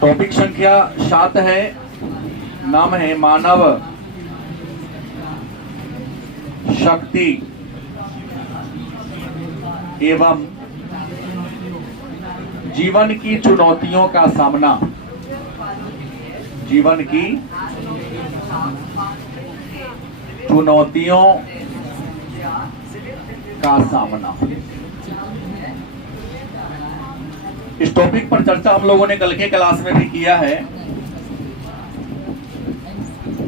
Topic संख्या 7 है, नाम है मानव शक्ति एवं जीवन की चुनौतियों का सामना। जीवन की चुनौतियों का सामना। इस टॉपिक पर चर्चा हम लोगों ने कल के क्लास में भी किया है।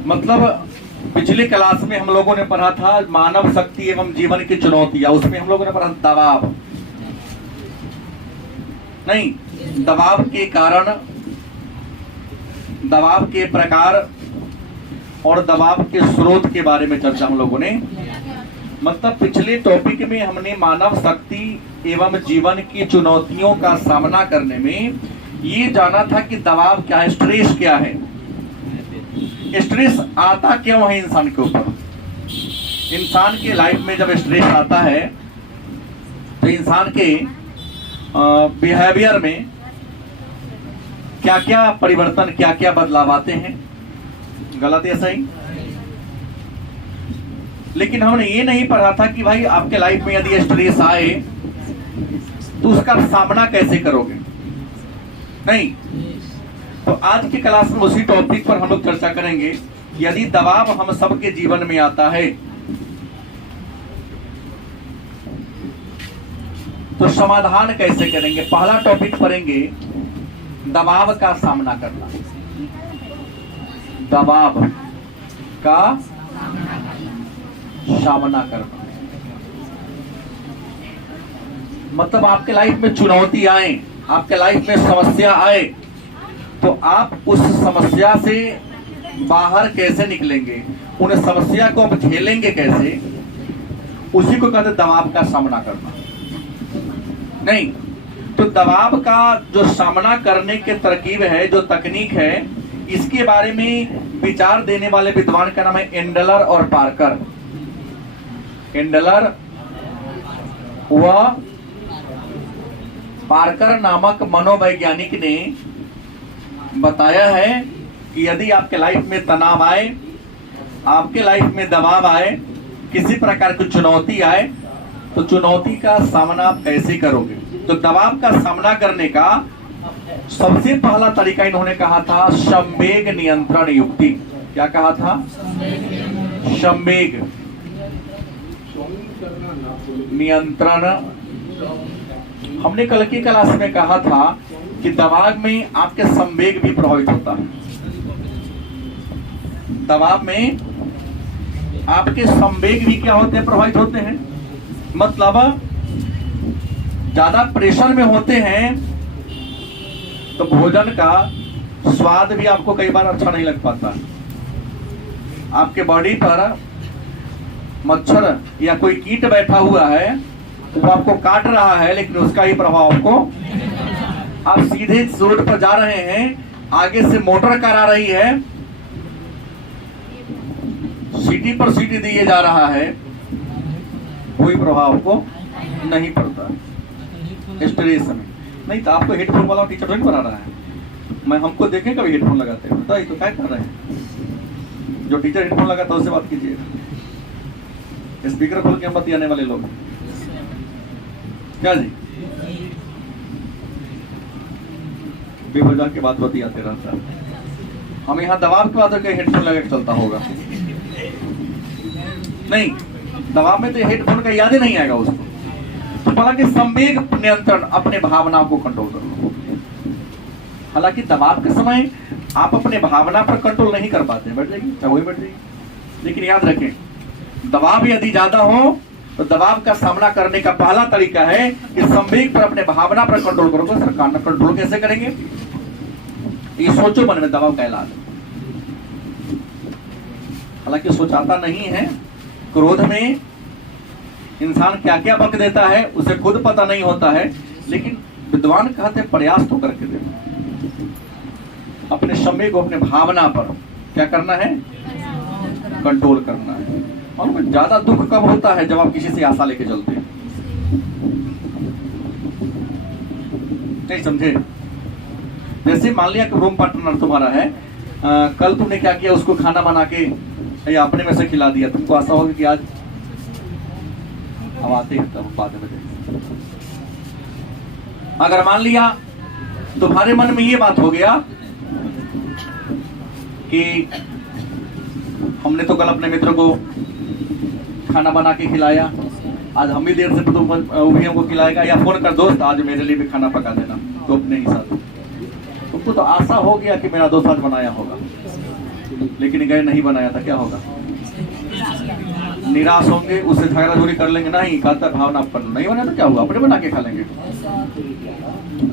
मतलब पिछली क्लास में हम लोगों ने पढ़ा था मानव शक्ति एवं जीवन की चुनौतियां। उसमें हम लोगों ने पढ़ा दबाव, नहीं, दबाव के कारण, दबाव के प्रकार और दबाव के स्रोत के बारे में चर्चा हम लोगों ने। मतलब पिछले टॉपिक में हमने मानव शक्ति एवं जीवन की चुनौतियों का सामना करने में ये जाना था कि दबाव क्या है, स्ट्रेस क्या है, स्ट्रेस आता क्यों है इंसान के ऊपर। इंसान के लाइफ में जब स्ट्रेस आता है तो इंसान के बिहेवियर में क्या क्या परिवर्तन, क्या क्या बदलाव आते हैं। गलत या सही? लेकिन हमने ये नहीं पढ़ा था कि भाई आपके लाइफ में यदि स्ट्रेस आए तो उसका सामना कैसे करोगे। नहीं, तो आज की क्लास में उसी टॉपिक पर हम लोग चर्चा करेंगे कि यदि दबाव हम सबके जीवन में आता है तो समाधान कैसे करेंगे। पहला टॉपिक पढ़ेंगे दबाव का सामना करना। दबाव का सामना करना मतलब आपके लाइफ में चुनौती आए, आपके लाइफ में समस्या आए तो आप उस समस्या से बाहर कैसे निकलेंगे, उन समस्या को आप झेलेंगे कैसे, उसी को कहते दबाव का सामना करना। नहीं, तो दबाव का जो सामना करने के तरकीब है, जो तकनीक है, इसके बारे में विचार देने वाले विद्वान का नाम है एंडलर और पार्कर। एंडलर व पार्कर नामक मनोवैज्ञानिक ने बताया है कि यदि आपके लाइफ में तनाव आए, आपके लाइफ में दबाव आए, किसी प्रकार की चुनौती आए तो चुनौती का सामना आप कैसे करोगे। तो दबाव का सामना करने का सबसे पहला तरीका इन्होंने कहा था संवेग नियंत्रण युक्ति। क्या कहा था? संवेग नियंत्रण। हमने कल की क्लास में कहा था कि दबाव में आपके संवेग भी प्रभावित होता है। दबाव में आपके संवेग भी क्या होते हैं, प्रभावित होते हैं। मतलब ज्यादा प्रेशर में होते हैं तो भोजन का स्वाद भी आपको कई बार अच्छा नहीं लग पाता। आपके बॉडी पर मच्छर या कोई कीट बैठा हुआ है, वो आपको काट रहा है, लेकिन उसका ही प्रभाव आपको, आप सीधे रोड पर जा रहे हैं, आगे से मोटर कार आ रही है, सीटी पर सीटी दिए जा रहा है, कोई प्रभाव आपको नहीं पड़ता स्ट्रेस में। नहीं तो आपको हेडफोन वाला टीचर नहीं बना रहा है। मैं हमको देखें कभी हेडफोन लगाते हैं, बताइए तो क्या कर रहे हैं। जो टीचर हेडफोन लगाता है उससे बात कीजिए, स्पीकर खोल के हम बतियाने वाले लोग क्या जी बेवजह की बात बतियाते रहता है। हम यहाँ दबाव के बाद हेडफोन लगा के चलता होगा। नहीं, दबाव में तो हेडफोन का याद ही नहीं आएगा उसको। तो हालांकि संवेग नियंत्रण, अपने भावनाओं को कंट्रोल कर लो। हालांकि दबाव के समय आप अपने भावना पर कंट्रोल नहीं कर पाते, बैठ जाएगी चाहे वही बैठ जाएगी। लेकिन याद रखें, दबाव यदि ज्यादा हो तो दबाव का सामना करने का पहला तरीका है कि संवेग पर, अपने भावना पर कंट्रोल करो। तो सरकार ने कंट्रोल कैसे करेंगे, ये सोचो मन में दबाव का इलाज। हालांकि सोचाता नहीं है, क्रोध में इंसान क्या क्या बक देता है उसे खुद पता नहीं होता है, लेकिन विद्वान कहते हैं प्रयास तो करके देखो। अपने संवेग को, अपने भावना पर क्या करना है, कंट्रोल करना है। और ज्यादा दुख कब होता है, जब आप किसी से आशा लेके चलते हैं। नहीं समझे? जैसे मान लिया कि रूम पार्टनर तुम्हारा है, कल तुमने क्या किया, उसको खाना बना के या अपने में से खिला दिया, तुमको आशा होगी कि आज हम आते हैं तब बाद में। अगर मान लिया तुम्हारे मन में ये बात हो गया कि हमने तो कल अपने मित्र को खाना बना के खिलाया, आज हम भी देर से तो वो भी हमको खिलाएगा, या फोन कर दोस्त आज मेरे लिए भी खाना पका देना, तो अपने ही साथ। तुमको तो आशा हो गया कि मेरा दोस्त आज बनाया होगा, लेकिन गए नहीं बनाया था, क्या होगा? निराश होंगे, उससे झगड़ा झूरी कर लेंगे, नहीं कहता भावना पर नहीं बना तो क्या होगा, अपने बना के खा लेंगे।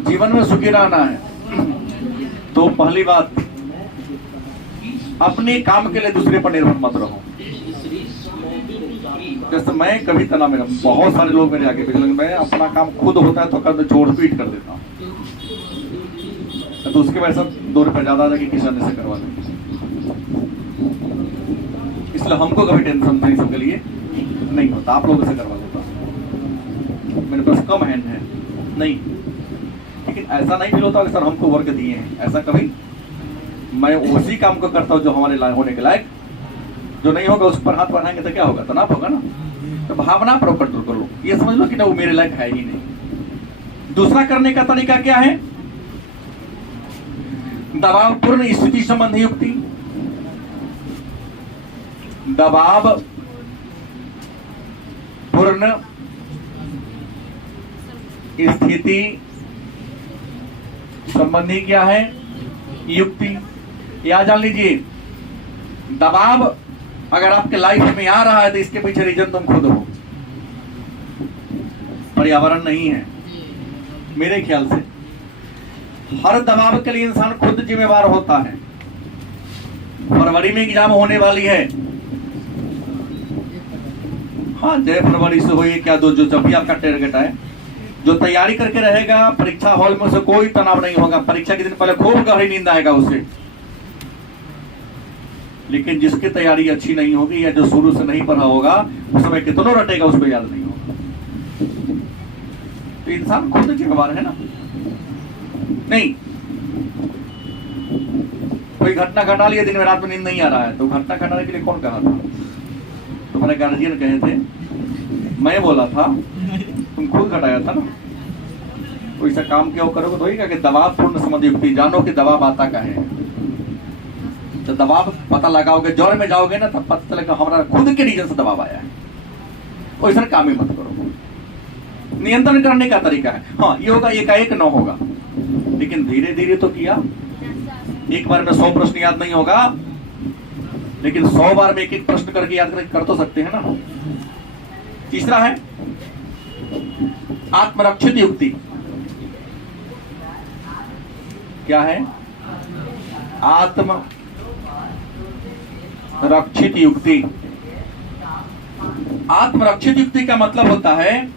जीवन में सुखी रहना है तो पहली बात, अपने काम के लिए दूसरे पर निर्भर मत रहो। जैसे मैं कभी तना मेरा बहुत सारे लोग मेरे आगे पीछे, मैं अपना काम खुद होता है तो कर छोड़ पीट कर देता हूँ, तो उसके वजह से 2 रुपए ज्यादा जाके किसान से करवा लेंगे। इसलिए हमको कभी टेंशन नहीं सबके लिए नहीं होता, आप लोगों से करवा लेता, मेरे पास कम हैंड है नहीं, लेकिन ऐसा नहीं फील होता कि सर हमको वर्क दिए हैं, ऐसा कभी। मैं उसी काम को करता हूँ जो हमारे लायक होने के लायक, जो नहीं होगा उस पर हाथ बढ़ाएंगे तो क्या होगा, तनाव होगा ना। तो भावना पर कंट्रोल करो, ये समझ लो कि ना वो मेरे लायक है ही नहीं। दूसरा करने का तरीका क्या है? दबाव पूर्ण स्थिति संबंधी युक्ति। दबाव पूर्ण स्थिति संबंधी क्या है? युक्ति। या जान लीजिए, दबाव अगर आपके लाइफ में आ रहा है तो इसके पीछे रीजन तुम खुद हो, पर्यावरण नहीं है। मेरे ख्याल से हर दबाव के लिए इंसान खुद जिम्मेवार होता है। फरवरी में एग्जाम होने वाली है, हाँ जय फरवरी से होइए क्या, जो जब भी आपका टारगेट है, जो तैयारी करके रहेगा परीक्षा हॉल में उसे कोई तनाव नहीं होगा, परीक्षा के दिन पहले खूब गहरी नींद आएगा उसे। लेकिन जिसकी तैयारी अच्छी नहीं होगी या जो शुरू से नहीं पढ़ा होगा, उस समय कितनों रटेगा उसको याद नहीं होगा। तो इंसान खुद जिम्मेवार है ना। नहीं, कोई घटना घटा लिया, दिन में रात में नींद नहीं आ रहा है, तो घटना घटाने के लिए कौन कहा था? तुम्हारे गार्जियन कहे थे, मैं बोला था, तुम खुद घटाया था ना। कोई सा काम क्यों करोगे तो वही कि दबाव पूर्ण संबंधी युक्ति, जानो कि दबाव आता का है। तो दबाव पता लगाओगे, जोर में जाओगे ना, तब पता चलेगा हमारा खुद के रीजन से दबाव आया है। वैसा काम ही मत करो। नियंत्रण करने का तरीका है, हाँ ये होगा, एकाएक न होगा, लेकिन धीरे धीरे तो किया। एक बार में 100 प्रश्न याद नहीं होगा, लेकिन 100 बार में एक प्रश्न करके याद कर तो सकते हैं ना। तीसरा है आत्मरक्षित युक्ति। क्या है? आत्मरक्षित युक्ति। आत्मरक्षित युक्ति का मतलब होता है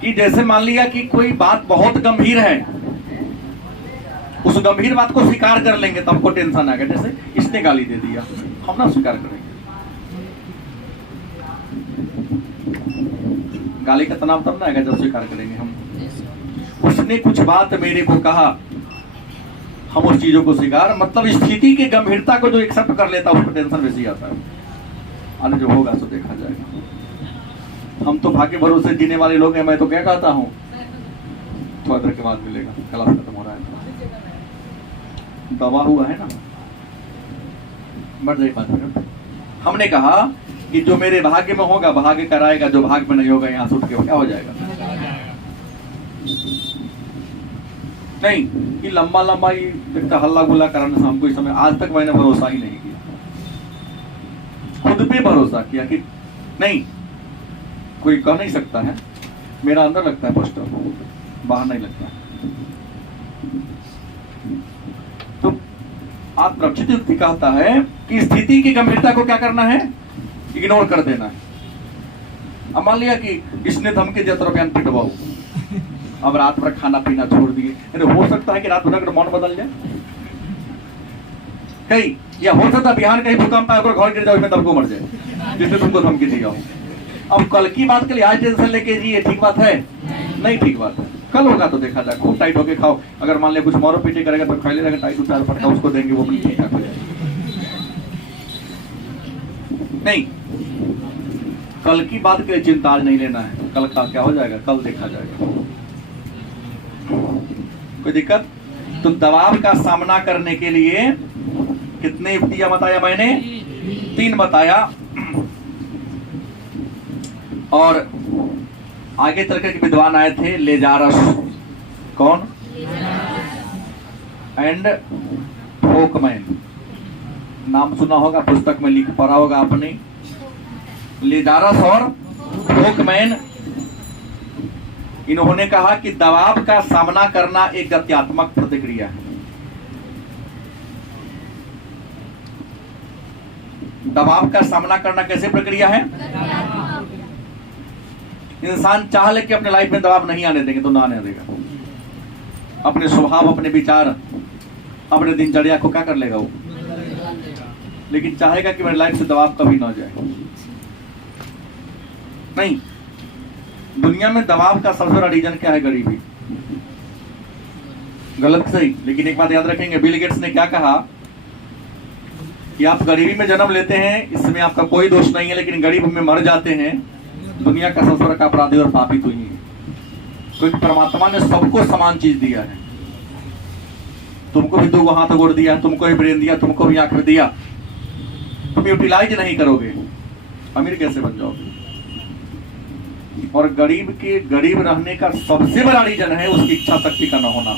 कि जैसे मान लिया कि कोई बात बहुत गंभीर है, उस गंभीर बात को स्वीकार कर लेंगे तो हमको टेंशन आएगा। जैसे इसने गाली दे दिया, हम ना स्वीकार करेंगे, गाली का तनाव तब ना आएगा जब स्वीकार करेंगे हम। उसने कुछ बात मेरे को कहा, हम उस चीजों को स्वीकार, मतलब स्थिति की गंभीरता को जो एक्सेप्ट कर लेता है उसको टेंशन वैसे ही आता है। आने जो होगा सो देखा जाएगा। हम तो भाग्य भरोसे जीने वाले लोग हैं। मैं तो क्या कहता हूँ, थोड़ा देर के बाद मिलेगा, क्लास खत्म हो रहा है, दवा हुआ है ना, बढ़ जाए 5 मिनट। हमने कहा कि जो मेरे भाग्य में होगा भाग्य कराएगा, जो भाग्य में नहीं होगा यहाँ से उठ के क्या हो जाएगा। नहीं कि लंबा लंबा ही देखता हल्ला गुल्ला कराने से हमको इस समय आज तक मैंने भरोसा ही नहीं किया। खुद पे भरोसा किया कि नहीं, कोई कह नहीं सकता है, मेरा अंदर लगता है पोस्टर, बाहर नहीं लगता। तो आत्मरक्षित युक्ति कहता है कि स्थिति की गंभीरता को क्या करना है, इग्नोर कर देना है। अब मान लिया कि इसने धमकी दिया तो रुपया पिटवाओ, अब रात भर खाना पीना छोड़ दिए, अरे हो सकता है कि रात भर मौन बदल जाए कहीं, या हो सकता है बिहार कहीं भूकंप आए घर गिर जाए, उसमें तब को मर जाए जिसने तुमको धमकी दिया हो। अब कल की बात के लिए आज टेंशन लेके जी, ये ठीक बात है? नहीं ठीक बात है। कल होगा तो देखा जाए, खूब टाइट होके खाओ। अगर मान लिया कुछ मारो पीटे करेगा तो खा लेगा, टाइट उतार पड़ता उसको देंगे, वो भी ठीक ठाक हो जाएगा। नहीं, कल की बात के लिए चिंता आज नहीं लेना है, कल का क्या हो जाएगा कल देखा जाएगा। कोई दिक्कत? तो दबाव का सामना करने के लिए कितने युक्तियां बताया मैंने? 3 बताया। और आगे चल के विद्वान आए थे, लेजारस। कौन? एंड फोकमैन, नाम सुना होगा, पुस्तक में लिख पढ़ा होगा आपने। लेजारस और फोकमैन, इन्होंने कहा कि दबाव का सामना करना एक गत्यात्मक प्रतिक्रिया है। दबाव का सामना करना कैसे प्रक्रिया है? इंसान चाह ले कि अपने लाइफ में दबाव नहीं आने देंगे तो ना आने देगा। अपने स्वभाव, अपने विचार, अपने दिनचर्या को क्या कर लेगा वो, लेकिन चाहेगा कि मेरी लाइफ से दबाव कभी ना जाए। नहीं, दुनिया में दबाव का सबसे बड़ा रीजन क्या है? गरीबी। गलत सही, लेकिन एक बात याद रखेंगे, बिल गेट्स ने क्या कहा कि आप गरीबी में जन्म लेते हैं, इसमें आपका कोई दोष नहीं है, लेकिन गरीब में मर जाते हैं, दुनिया का सबसे बड़ा अपराधी और पापी तो ही है। क्योंकि परमात्मा ने सबको समान चीज दिया है। तुमको भी 2 हाथ गोड़ दिया, तुमको भी ब्रेन दिया, तुमको भी आंख दिया, तुम यूटिलाइज नहीं करोगे, अमीर कैसे बन जाओगे? और गरीब के गरीब रहने का सबसे बड़ा रीजन है उसकी इच्छा शक्ति का न होना,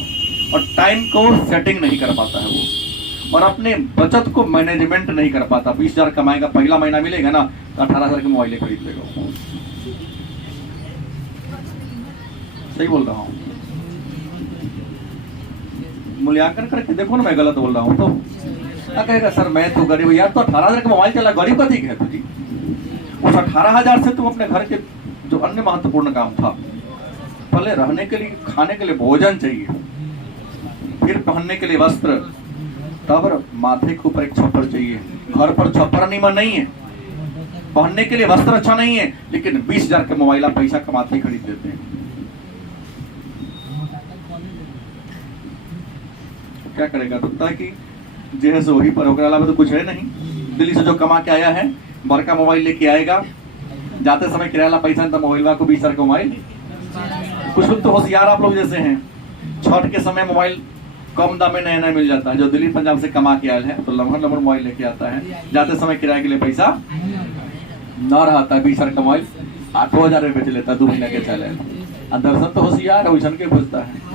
और टाइम को सेटिंग नहीं कर पाता है वो, और अपने बचत को मैनेजमेंट नहीं कर पाता। 20,000 कमाएगा, पहला महीना मिलेगा ना तो 18,000 के मोबाइल खरीद लेगा। सही बोल रहा हूँ? मूल्यांकन करके देखो ना, मैं गलत बोल रहा हूँ तो क्या कहेगा? सर मैं तो गरीब, यार तो 18,000 का मोबाइल चला, गरीब का ठीक है तुझी। उस 18,000 से तुम अपने घर के जो अन्य महत्वपूर्ण काम था, पहले रहने के लिए, खाने के लिए भोजन चाहिए, फिर पहनने के लिए वस्त्र, तब माथे के ऊपर एक छप्पर चाहिए। घर पर छप्पर नहीं है, पहनने के लिए वस्त्र अच्छा नहीं है, लेकिन 20,000 के मोबाइल आप पैसा कमाते ही खरीद देते हैं। क्या करेगा? रुकता है कि जेह से वही पर होकर, अलावा तो कुछ है नहीं। दिल्ली से जो कमा के आया है, बड़का मोबाइल लेके आएगा, जाते समय किराया पैसा नहीं था, मोबाइल को 20,000 का मोबाइल। कुछ लोग तो होशियार आप लोग जैसे हैं, छठ के समय मोबाइल कम दाम में नया मिल जाता है। जो दिल्ली पंजाब से कमा के आया है तो लम्हर मोबाइल लेके आता है, जाते समय किराए के लिए पैसा न रहता है, 20,000 का मोबाइल 8,000 में बेच लेता है, 2 महीना के चले। दर्शन तो होशियार है, वैसन के पूछता है,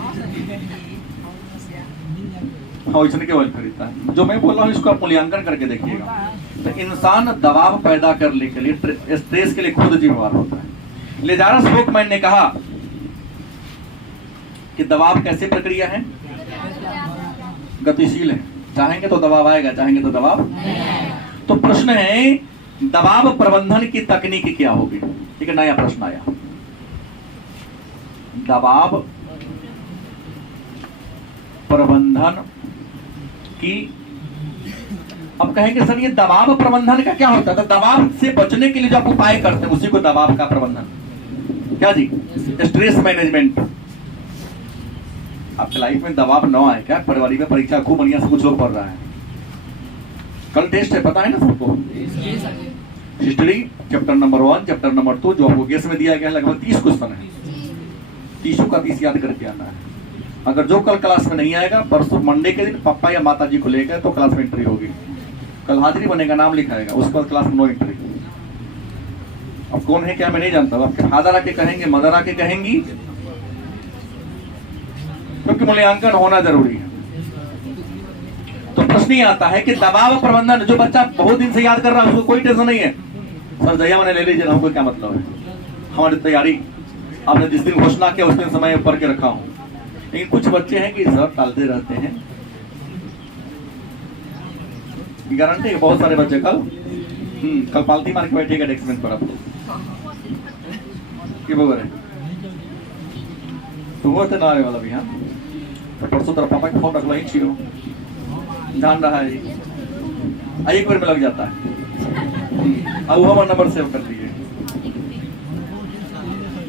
वैसन के मोबाइल खरीदता है। जो मैं बोल रहा हूँ इसको आप मूल्यांकन करके देखिएगा। तो इंसान दबाव पैदा करने के लिए, स्ट्रेस के लिए खुद जिम्मेवार होता है। लेजारस फोकमैन ने कहा कि दबाव कैसे प्रक्रिया है? गतिशील है, चाहेंगे तो दबाव आएगा, चाहेंगे तो दबाव। तो प्रश्न है, दबाव प्रबंधन की तकनीक क्या होगी? ठीक है, नया प्रश्न आया। दबाव प्रबंधन की, अब कहेंगे सर ये दबाव प्रबंधन का क्या होता है? तो दबाव से बचने के लिए जो आप उपाय करते हैं उसी को दबाव का प्रबंधन, क्या जी? Stress management. आपके लाइफ में दबाव न आए क्या? पारिवारिक में परीक्षा खूब बढ़िया से कुछ लोग पढ़ रहा है, कल टेस्ट है, पता है ना सबको? History chapter number 1, chapter number 2 जो आपको गेस में दिया गया है, लगभग 30 क्वेश्चन है, 30 का 30 याद करके आना है। अगर जो कल क्लास में नहीं आएगा, परसों मंडे के दिन पापा या माता जी को लेकर तो क्लास में एंट्री होगी। कल हाजिरी बनेगा, नाम लिखाएगा, उसके बाद क्लास में नो एंट्री। अब कौन है क्या मैं नहीं जानता, आपके फादर आके कहेंगे, मदर आके कहेंगी, क्योंकि मूल्यांकन होना जरूरी है। तो प्रश्न ये आता है कि दबाव प्रबंधन, जो बच्चा बहुत दिन से याद कर रहा है उसको कोई टेंशन नहीं है, सर जया मैंने ले लीजिए, हमको क्या मतलब है, हमारी तैयारी आपने जिस दिन घोषणा किया उस दिन समय पढ़ के रखा हूं। लेकिन कुछ बच्चे हैं कि सर टालते रहते हैं, गारंटी है बहुत सारे बच्चे कल पालती मार के बैठेगा डेस्क बेंच पर आप लोग है तो वो तो ना आने वाला भी। हाँ, तो परसों तरफ पापा का फोन रख लो, ही छियो जान रहा है, एक बार में लग जाता है। अब वो हमारा नंबर सेव कर लीजिए।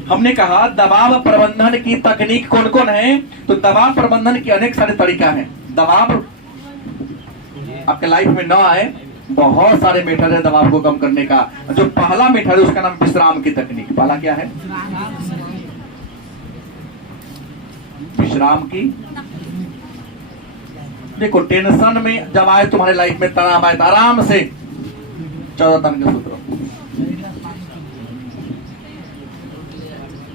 हमने कहा दबाव प्रबंधन की तकनीक कौन कौन है, तो दबाव प्रबंधन के अनेक सारे तरीका हैं। दबाव आपके लाइफ में ना आए, बहुत सारे मेथड है दबाव को कम करने का। जो पहला मेथड है उसका नाम विश्राम की तकनीक। पहला क्या है? विश्राम की। देखो टेंशन में जब आए तुम्हारे लाइफ में, तनाव आए, तो आराम से 14 तन के सूत्र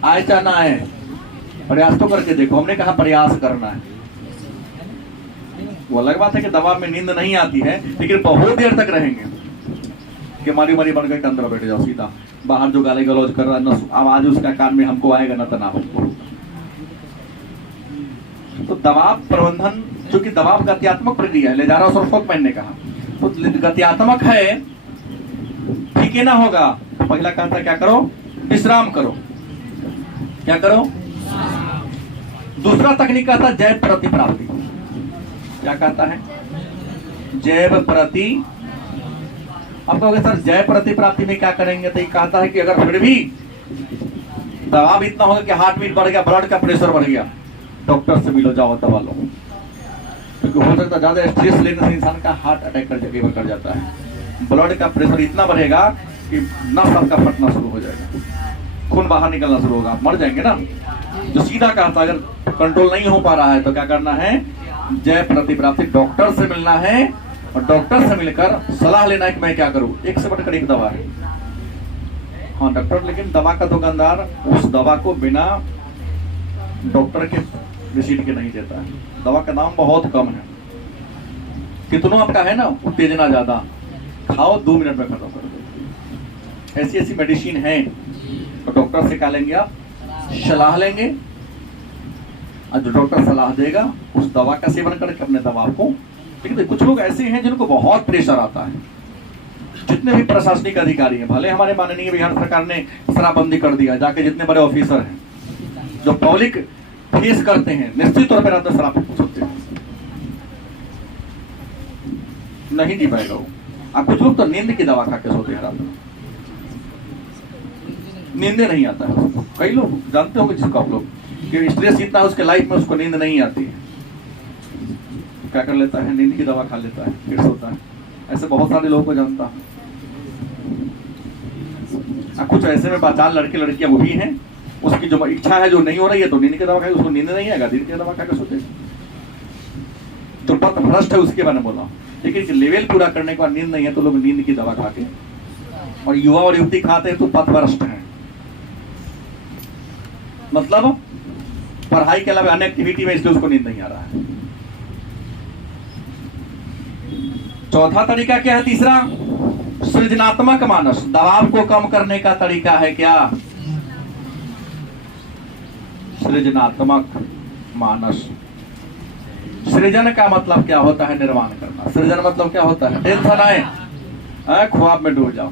आए चाहे ना आए, प्रयास तो करके देखो। हमने कहा प्रयास करना है। वो अलग बात है कि दवा में नींद नहीं आती है, लेकिन बहुत देर तक रहेंगे कि हमारी उमरी बन गई, अंदर बैठ जाओ सीधा। बाहर जो गाली गलौज कर रहा है, आवाज उसका कान में हमको आएगा ना तनाव। तो दबाव प्रबंधन, चूंकि दबाव गत्यात्मक प्रक्रिया है, ले जा रहा हूं सरफोक मैंने कहा, तो गत्यात्मक है, ठीक है ना होगा। पहला कहता क्या करो? विश्राम करो। क्या करो? दूसरा तकनीक कहता है जैव प्रतिप्राप्ति। क्या कहता है? जैव प्रति। अब कहोगे सर जैव प्रतिप्राप्ति में क्या करेंगे, तो ये कहता है कि अगर फिर भी दबाव इतना होगा कि हार्ट बीट बढ़ गया, ब्लड का प्रेशर बढ़ गया, डॉक्टर से मिलो, जाओ दवा लो। क्योंकि हो सकता है ज्यादा स्ट्रेस लेने से इंसान का हार्ट अटैक कर जाता है। ब्लड का प्रेशर इतना बढ़ेगा कि नस आपका फटना शुरू हो जाएगा, खून बाहर निकलना शुरू होगा, आप मर जाएंगे ना। जो सीधा कहता अगर कंट्रोल नहीं हो पा रहा है तो क्या करना है? जय प्रतिप्राप्ति। डॉक्टर से मिलना है और डॉक्टर से मिलकर सलाह लेना है कि मैं क्या करूं। एक से बढ़कर एक दवा है, हाँ डॉक्टर, लेकिन दवा का दुकानदार उस दवा को बिना डॉक्टर के रिसीट के नहीं देता है। दवा का दाम बहुत कम है, कितनों आपका है ना उत्तेजना ज्यादा, खाओ 2 मिनट में खत्म कर दो। ऐसी ऐसी मेडिसिन है, तो डॉक्टर से क्या लेंगे आप? सलाह लेंगे, और जो डॉक्टर सलाह देगा उस दवा का सेवन करके अपने दवा को। लेकिन कुछ लोग ऐसे हैं जिनको बहुत प्रेशर आता है। जितने भी प्रशासनिक अधिकारी हैं, भले हमारे माननीय बिहार सरकार ने शराबबंदी कर दिया, जाके जितने बड़े ऑफिसर हैं जो पब्लिक फेस करते हैं, निश्चित तौर पर आपने शराब पी सकते हैं, नहीं जी पाएगा वो। आप कुछ लोग तो नींद की दवा खा के सोते हैं रात में, नींदे नहीं आता है उसको। कई लोग जानते होंगे जिसको आप लोग, कि स्ट्रेस इतना है उसके लाइफ में, उसको नींद नहीं आती है, क्या कर लेता है? नींद की दवा खा लेता है, फिर सोता है। ऐसे बहुत सारे लोगों को जानता हूं। कुछ ऐसे में पहचान लड़के लड़कियां वो भी हैं, उसकी जो इच्छा है जो नहीं हो रही है तो नींद की दवा खाए, उसको नींद नहीं आएगा, नींद की दवा खा के सोते। तो पथ भ्रष्ट है उसके बारे में बोला। लेकिन लेवल पूरा करने के बाद नींद नहीं है तो लोग नींद की दवा खा के, और युवा और युवती खाते हैं तो पथ भ्रष्ट है। मतलब पढ़ाई के अलावा अन्य एक्टिविटी में इसलिए उसको नींद नहीं आ रहा है। चौथा तरीका क्या है? तीसरा, सृजनात्मक मानस। दबाव को कम करने का तरीका है क्या? सृजनात्मक मानस। सृजन का मतलब क्या होता है? निर्माण करना। सृजन मतलब क्या होता है? टेंशन आए, ख्वाब में डूब जाओ।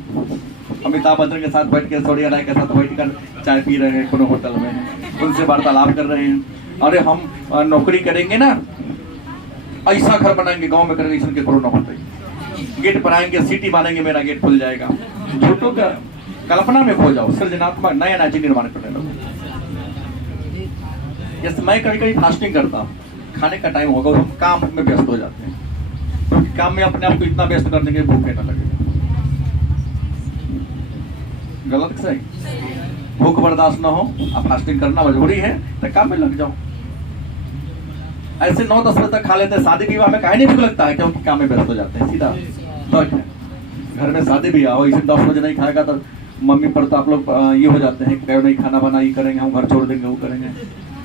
अमिताभ बच्चन के साथ बैठ के, ऐश्वर्या राय के साथ बैठ कर चाय पी रहे हैं कोनो होटल में, उनसे वार्तालाप कर रहे हैं, अरे हम नौकरी करेंगे ना, ऐसा घर बनाएंगे, गांव में करेंगे, इसके कोरोना होता है, गेट पर आएंगे, सीटी मारेंगे, मेरा गेट खुल जाएगा। झूठों का कल्पना में खो जाओ, सृजनात्मक नया नया चीज निर्माण करने लगो। जैसे मैं कभी कभी फास्टिंग करता हूँ, खाने का टाइम होगा, हम काम में व्यस्त हो जाते हैं, क्योंकि काम में अपने आप को इतना व्यस्त कर देंगे भूखे न लगे। गलत सही? भूख बर्दाश्त ना हो, अब फास्टिंग करना मजबूरी है तो काम में लग जाओ। ऐसे 9-10 बजे तक खा लेते हैं। शादी विवाह में काहे नहीं भूख लगता है? क्योंकि काम में व्यस्त हो जाते हैं। सीधा सच है। घर में शादी विवाह हो, इसे 10 बजे नहीं खाएगा तो मम्मी पर तो आप लोग ये हो जाते हैं, क्यों नहीं खाना बना, ये करेंगे, हम घर छोड़ देंगे, वो करेंगे,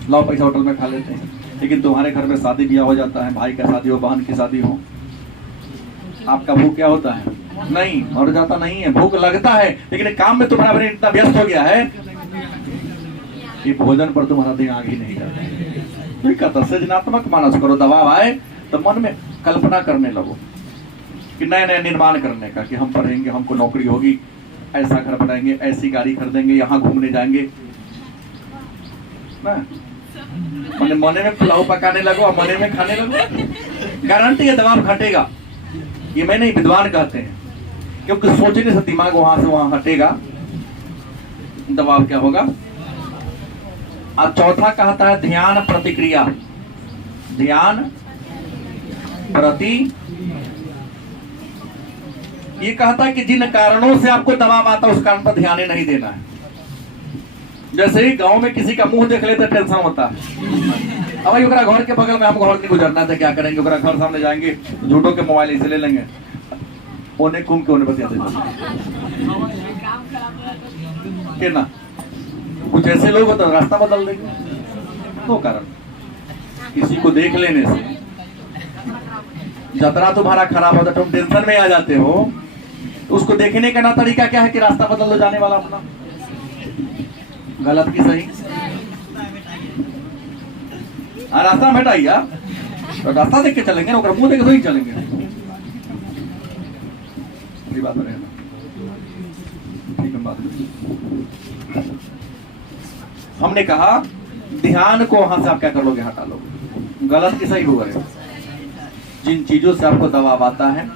लाओ पैसा होटल में खा लेते हैं। लेकिन तुम्हारे घर में शादी ब्याह हो जाता है, भाई का शादी हो, बहन की शादी हो, आपका भूख क्या होता है? नहीं, मर जाता नहीं है, भूख लगता है, लेकिन काम में तुम्हारा ब्रेन इतना व्यस्त हो गया है कि भोजन पर तुम्हारा दिन आगे ही नहीं जाता। ठीक है, तो सृजनात्मक मानस करो। दबाव आए तो मन में कल्पना करने लगो कि नया नया निर्माण करने का, कि हम पढ़ेंगे, हमको नौकरी होगी, ऐसा घर बनाएंगे, ऐसी गाड़ी खरीदेंगे, यहाँ घूमने जाएंगे ना। मने में पुलाव पकाने लगो और मने में खाने लगो, गारंटी है दबाव घटेगा। ये मैं नहीं, विद्वान कहते हैं, क्योंकि सोचने से दिमाग वहां से वहां हटेगा, दबाव क्या होगा? और चौथा कहता है ध्यान प्रतिक्रिया। ध्यान प्रति, ये कहता है कि जिन कारणों से आपको दबाव आता है उस कारण पर ध्यान ही नहीं देना है। जैसे ही गांव में किसी का मुंह देख लेते टेंशन होता है, अब भाई ओकरा घर के बगल में हम घर नहीं गुजरना था, क्या करेंगे, ओकरा घर सामने जाएंगे, झूठों के मोबाइल इसे ले लेंगे, ओने घूम के ओने बतियाते के ना। कुछ ऐसे लोग होते रास्ता बदल देंगे, दो कारण। किसी को देख लेने से जतरा तुम्हारा खराब होता है, तुम टेंशन में आ जाते हो, तो उसको देखने का ना तरीका क्या है कि रास्ता बदल दो जाने वाला अपना, गलत की सही। रास्ता में हटाइया तो रास्ता देख के चलेंगे ना, मुंह देख के तो ही चलेंगे। बात ठीक है, बात हमने कहा ध्यान को वहां से आप क्या कर लोगे, हटा लोगे, गलत की सही होगा। जिन चीजों से आपको दबाव आता है,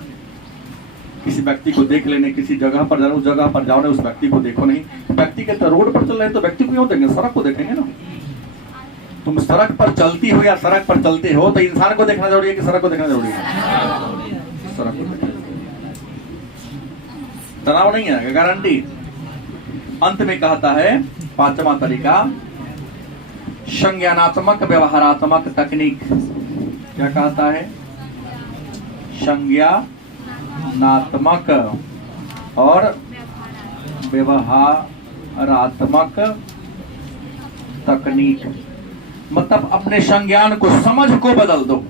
किसी व्यक्ति को देख लेने, किसी जगह पर जाना, उस जगह पर जाओ नहीं, उस व्यक्ति को देखो नहीं। व्यक्ति के रोड पर चल रहे हैं तो व्यक्ति को क्यों देखेंगे, सड़क को देखेंगे ना। तुम सड़क पर चलती हो या सड़क पर चलते हो तो इंसान को देखना जरूरी है कि सड़क को देखना जरूरी है? सड़क को देखना, तनाव नहीं है, गारंटी। अंत में कहता है पांचवा तरीका संज्ञानात्मक व्यवहारात्मक तकनीक। क्या कहता है? संज्ञानात्मक और व्यवहारात्मक तकनीक, मतलब अपने संज्ञान को, समझ को बदल दो।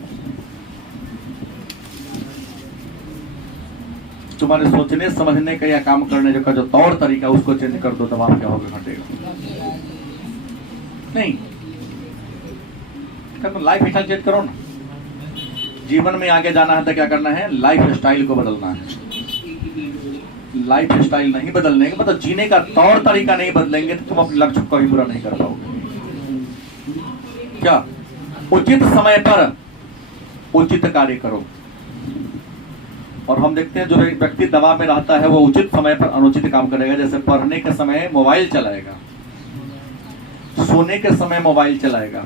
तुम्हारे सोचने समझने का या काम करने का जो तौर तरीका उसको चेंज कर दो, दबाव क्या होगा, घटेगा नहीं। लाइफ स्टाइल चेंज करो ना। जीवन में आगे जाना है तो क्या करना है? लाइफ स्टाइल को बदलना है। लाइफ स्टाइल नहीं बदलने का मतलब जीने का तौर तरीका नहीं बदलेंगे तो तुम अपने लक्ष्य को भी पूरा नहीं कर पाओगे। क्या? उचित समय पर उचित कार्य करो। और हम देखते हैं जो व्यक्ति दबाव में रहता है वो उचित समय पर अनुचित काम करेगा। जैसे पढ़ने के समय मोबाइल चलाएगा, सोने के समय मोबाइल चलाएगा,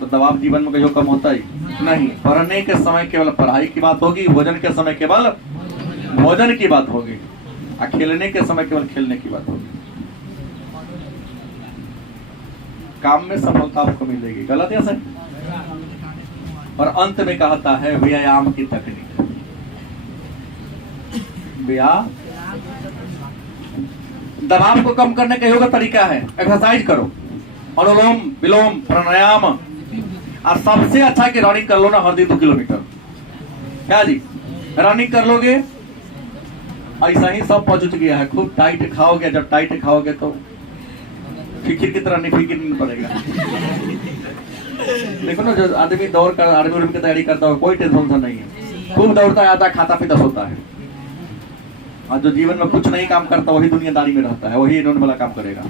तो दबाव जीवन में कहीं कम होता ही नहीं। पढ़ने के समय केवल पढ़ाई की बात होगी, भोजन के समय केवल भोजन की बात होगी, और खेलने के समय केवल खेलने की बात होगी। काम में सफलता आपको मिलेगी, गलत या सही? और अंत में कहता है व्यायाम की तकनीक। दबाव को कम करने का योगा तरीका है एक्सरसाइज करो, अनुलोम विलोम प्राणायाम, और सबसे अच्छा कि रनिंग कर लो ना हर दिन 2 किलोमीटर। क्या जी? रनिंग कर लोगे, ऐसा ही सब पहुंच गया है। खूब टाइट खाओगे, जब टाइट खाओगे तो फिकिर की तरह नहीं, फिकिर नहीं पड़ेगा। देखो ना, जो आदमी दौड़ कर आर्मी की तैयारी करता हो कोई टेंशन नहीं है, खूब दौड़ता आता है, खाता पीता सोता है। और जो जीवन में कुछ नहीं काम करता वही दुनियादारी में रहता है, वही इन्होंने वाला काम करेगा।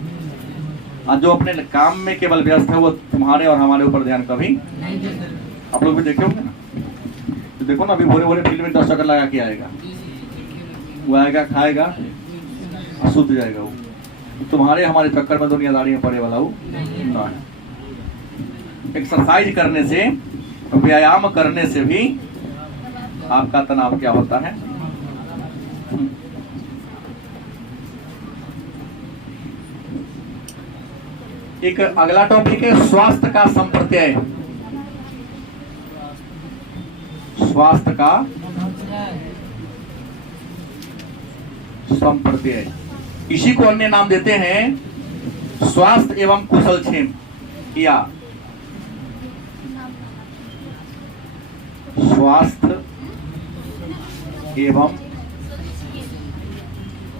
और जो अपने काम में केवल व्यस्त है वो तुम्हारे और हमारे ऊपर ध्यान कभी, आप लोग भी देखे होंगे ना। तो देखो ना, अभी भोरे भोरे फील्ड में 10 चक्कर लगा के आएगा, वो आएगा खाएगा और सूत जाएगा। वो तुम्हारे हमारे चक्कर में दुनियादारी में पड़े वाला वो ना है। एक्सरसाइज करने से, व्यायाम करने से भी आपका तनाव क्या होता है? एक अगला टॉपिक है स्वास्थ्य का संप्रत्यय। स्वास्थ्य का संप्रत्यय, इसी को अन्य नाम देते हैं स्वास्थ्य एवं कुशलक्षेम या स्वास्थ्य एवं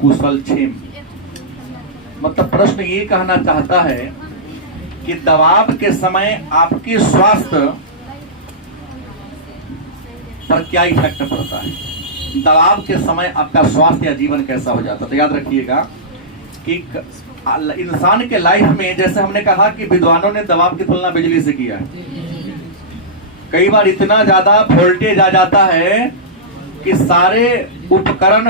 कुशलक्षेम। मतलब प्रश्न ये कहना चाहता है कि दबाव के समय आपके स्वास्थ्य पर क्या इफेक्ट पड़ता है। दबाव के समय आपका स्वास्थ्य या जीवन कैसा हो जाता है। तो याद रखिएगा कि इंसान के लाइफ में, जैसे हमने कहा कि विद्वानों ने दबाव की तुलना बिजली से किया है। कई बार इतना ज्यादा वोल्टेज आ जाता है कि सारे उपकरण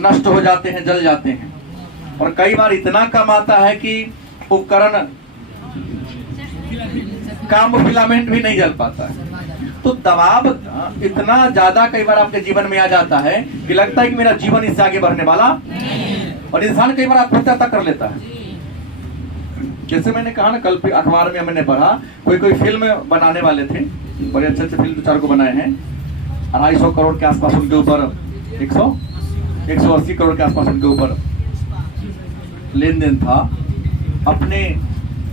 नष्ट हो जाते हैं, जल जाते हैं। और कई बार इतना कम आता है कि उपकरण काम फिलामेंट भी नहीं जल पाता है। तो दबाव इतना ज्यादा कई बार आपके जीवन में आ जाता है कि लगता है कि मेरा जीवन इससे आगे बढ़ने वाला, और इंसान कई बार आत्महत्या तक कर लेता है। जैसे मैंने कहा ना, कल अखबार में मैंने पढ़ा, कोई फिल्म बनाने वाले थे, बड़े अच्छे फिल्म 2-4 को बनाए हैं, 250 करोड़ के आसपास उनके ऊपर 180 करोड़ के आसपास उनके ऊपर लेन देन था। अपने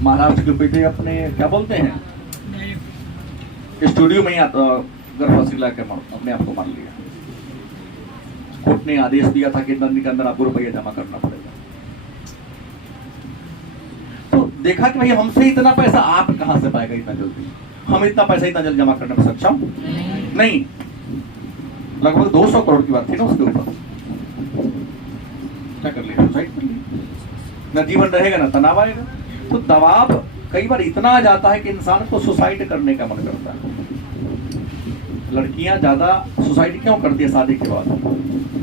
महाराष्ट्र के बेटे अपने क्या बोलते हैं स्टूडियो में ही गर्भवती ला के अपने आप को मार लिया। कोर्ट ने आदेश दिया था कि इतना दिन के अंदर आपको रुपया जमा करना पड़ेगा। तो देखा कि भाई हमसे इतना पैसा आप कहां से पाएगा इतना जल्दी, हम इतना पैसा इतना जल्दी जमा करने में सक्षम नहीं। लगभग 200 करोड़ की बात थी ना उसके ऊपर। क्या कर लिया, सुसाइड कर लिया। न जीवन रहेगा न तनाव आएगा। तो दबाव कई बार इतना आ जाता है कि इंसान को सुसाइड करने का मन करता है। लड़कियां ज्यादा सुसाइड क्यों करती है शादी के बाद?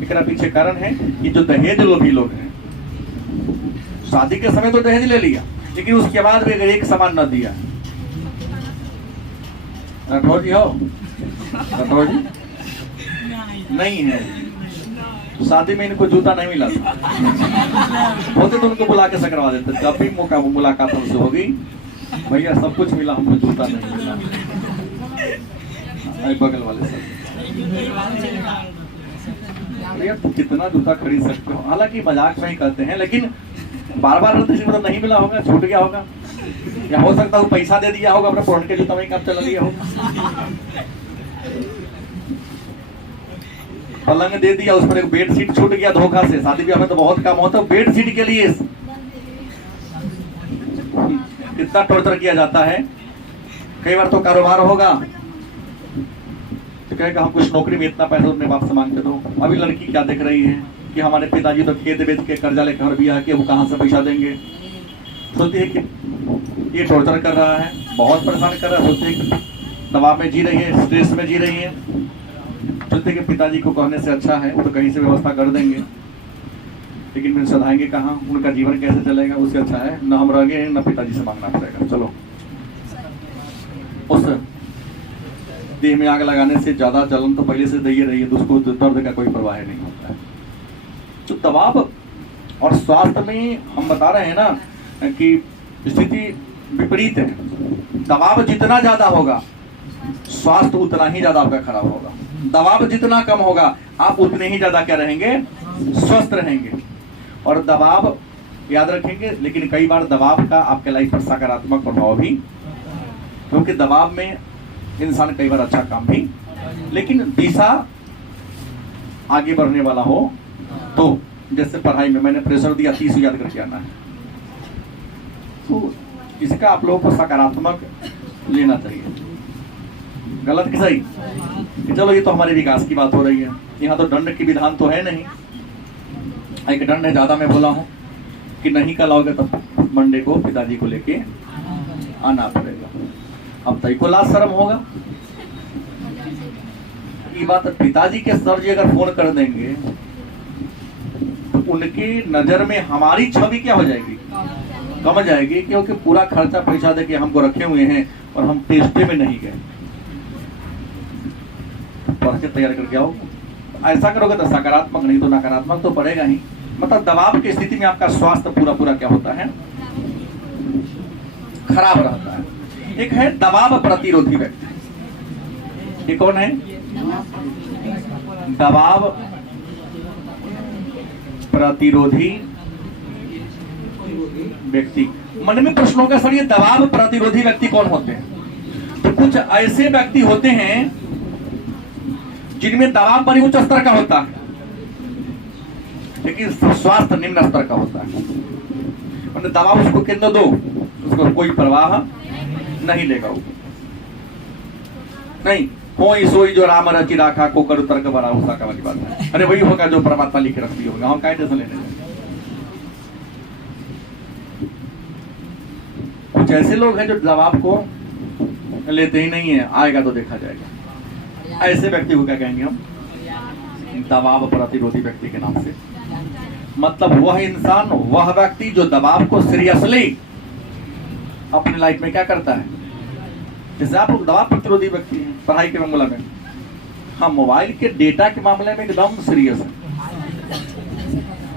इसका पीछे कारण है कि जो दहेज लोभी लोग हैं, शादी के समय तो दहेज ले लिया, लेकिन उसके बाद भी अगर एक सामान न दिया, राठौर जी हो, राठौर जी नहीं है, शादी में इनको जूता नहीं मिला होते तो उनको बुला के सकरवा देते। जब भी मौका मुलाकात हमसे होगी, भैया सब कुछ मिला, हमको जूता नहीं मिला। बगल वाले सब भैया तो कितना जूता खरीद सकते हो। हालांकि मजाक में ही कहते हैं, लेकिन बार बार मतलब नहीं मिला होगा, छूट गया होगा, या हो सकता है पैसा दे दिया होगा, अपने पुराने के जूता में काम चला दिया होगा। पलंग दे दिया, उस पर एक बेड शीट छूट गया धोखा से। शादी ब्याह में तो बहुत काम होता है बेड शीट के लिए, कितना टॉर्चर किया जाता है। कई बार तो कारोबार होगा तो कहेगा हम कुछ नौकरी में इतना पैसा अपने बाप से मांग के दो। अभी लड़की क्या देख रही है कि हमारे पिताजी तो खेत बेच के कर्जा लेकर घर भी आके वो कहाँ से पैसा देंगे। सोचती है कि ये टॉर्चर कर रहा है, बहुत परेशान कर रहा है। सोचती है कि दबाव में जी रही है, स्ट्रेस में जी रही है। सोचते कि पिताजी को कहने से अच्छा है वो तो कहीं से व्यवस्था कर देंगे, लेकिन फिर सधाएंगे कहाँ, उनका जीवन कैसे चलेगा। उससे अच्छा है न हम रह गए न पिताजी से मांगना पड़ेगा। चलो, उस देह में आग लगाने से ज्यादा जलन तो पहले से दे रही है, तो उसको दर्द का कोई परवाह नहीं होता है। तो दबाव और स्वास्थ्य में हम बता रहे हैं ना कि स्थिति विपरीत है। दबाव जितना ज्यादा होगा स्वास्थ्य उतना ही ज्यादा आपका खराब होगा। दबाव जितना कम होगा आप उतने ही ज्यादा क्या रहेंगे, स्वस्थ रहेंगे। और दबाव याद रखेंगे, लेकिन कई बार दबाव का आपके लाइफ पर सकारात्मक प्रभाव भी, क्योंकि दबाव में इंसान कई बार अच्छा काम भी, लेकिन दिशा आगे बढ़ने वाला हो तो, जैसे पढ़ाई में मैंने प्रेशर दिया 30 याद करके आना है, तो इसका आप लोगों को सकारात्मक लेना चाहिए। गलत कि सही? कि चलो ये तो हमारे विकास की बात हो रही है, यहाँ तो दंड की विधान तो है नहीं। एक दंड है, ज्यादा मैं बोला हूँ कि नहीं कल आओगे तब मंडे को पिताजी को लेके आना पड़ेगा। अब तय को लाज शर्म होगा। ये बात पिताजी के सर जी अगर फोन कर देंगे तो उनकी नजर में हमारी छवि क्या हो जाएगी, कम जाएगी, क्योंकि पूरा खर्चा पैसा देके हमको रखे हुए हैं और हम टेस्टे में नहीं गए। पढ़ के तैयार करके आओ। ऐसा करोगे तो सकारात्मक, नहीं तो नकारात्मक तो पड़ेगा ही। मतलब दबाव की स्थिति में आपका स्वास्थ्य पूरा क्या होता है, खराब रहता है। एक है दबाव प्रतिरोधी व्यक्ति। ये कौन है? दबाव प्रतिरोधी व्यक्ति। मन में प्रश्न होगा सर ये दबाव प्रतिरोधी व्यक्ति कौन होते हैं? तो कुछ ऐसे व्यक्ति होते हैं जिनमें दबाव बड़ी उच्च स्तर का होता है, लेकिन स्वास्थ्य निम्न स्तर का होता है। मतलब दबाव उसको केंद्र दो, उसको कोई परवाह नहीं लेगा वो। नहीं कोई सोई जो राम रचि राखा को कर तर्क बना उसा का वाली बात है। अरे वही होगा जो परमात्मा लिख के रख दिया होगा, हम क्या टेंशन लेने जाएंगे। कुछ ऐसे लोग हैं जो दबाव को लेते ही नहीं है, आएगा तो देखा जाएगा। ऐसे व्यक्ति को क्या कहेंगे हम? दबाव प्रतिरोधी व्यक्ति के नाम से। मतलब वह इंसान, वह व्यक्ति जो दबाव को सीरियसली अपनी लाइफ में क्या करता है? जैसे आप लोग दवा प्रतिरोधी व्यक्ति हैं पढ़ाई के मामले में, हम मोबाइल के डेटा के मामले में एकदम सीरियस है,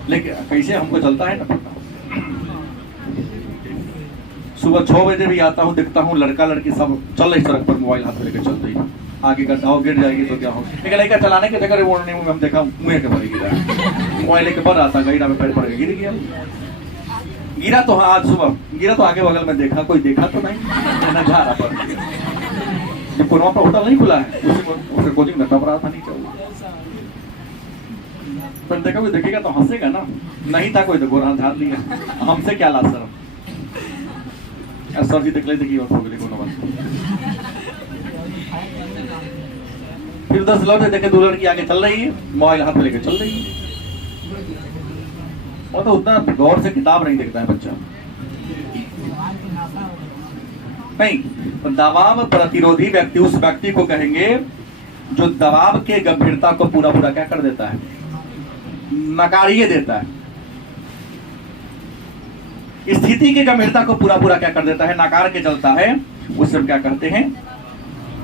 लेकिन कैसे हमको चलता है ना पता। सुबह 6 बजे भी आता हूँ, देखता हूँ लड़का लड़की सब चल रही सड़क पर मोबाइल हाथ में लेकर चलते ही, आगे का जाओ गिर जाएगी तो क्या हो, लेकिन लड़का चलाने के जगह वो नहीं, हम देखा मुँह के भरे गिरा, मोबाइल लेके बढ़ आता, गईरा में पैर पड़ गया, गिर गया। गिरा तो हाँ आज सुबह गिरा तो आगे बगल में देखा, कोई देखा तो नहीं ना, जा रहा पर जब कोरमा पर होटल नहीं खुला है उसे कोचिंग में तब रहा था, नहीं चाहिए पर देखा कोई देखेगा तो हंसेगा ना, नहीं था कोई तो गोरा धार लिया, हमसे क्या लाज सर, सर जी देख लेते कि और हो गई कोनो बात। फिर 10 लौटे देखे, 2 लड़की आगे चल रही है, मोबाइल हाथ में लेकर चल रही है, वो तो उतना गौर से किताब नहीं देखता है बच्चा। नहीं, तो दबाव प्रतिरोधी व्यक्ति उस व्यक्ति को कहेंगे जो दबाव के गंभीरता को पूरा पूरा क्या कर देता है, नकारिए देता है, स्थिति की गंभीरता को पूरा पूरा क्या कर देता है, नकार के चलता है, उसे क्या कहते हैं,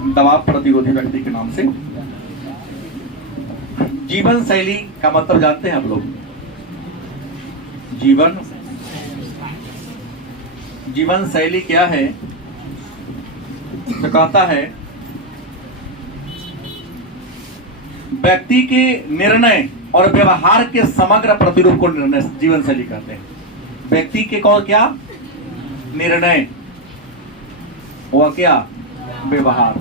दबाव प्रतिरोधी व्यक्ति के नाम से। जीवन शैली का मतलब जानते हैं आप लोग? जीवन शैली क्या है? तो कहता है व्यक्ति के निर्णय और व्यवहार के समग्र प्रतिरूप को निर्णय जीवन शैली कहते हैं। व्यक्ति के कौन क्या निर्णय और क्या व्यवहार,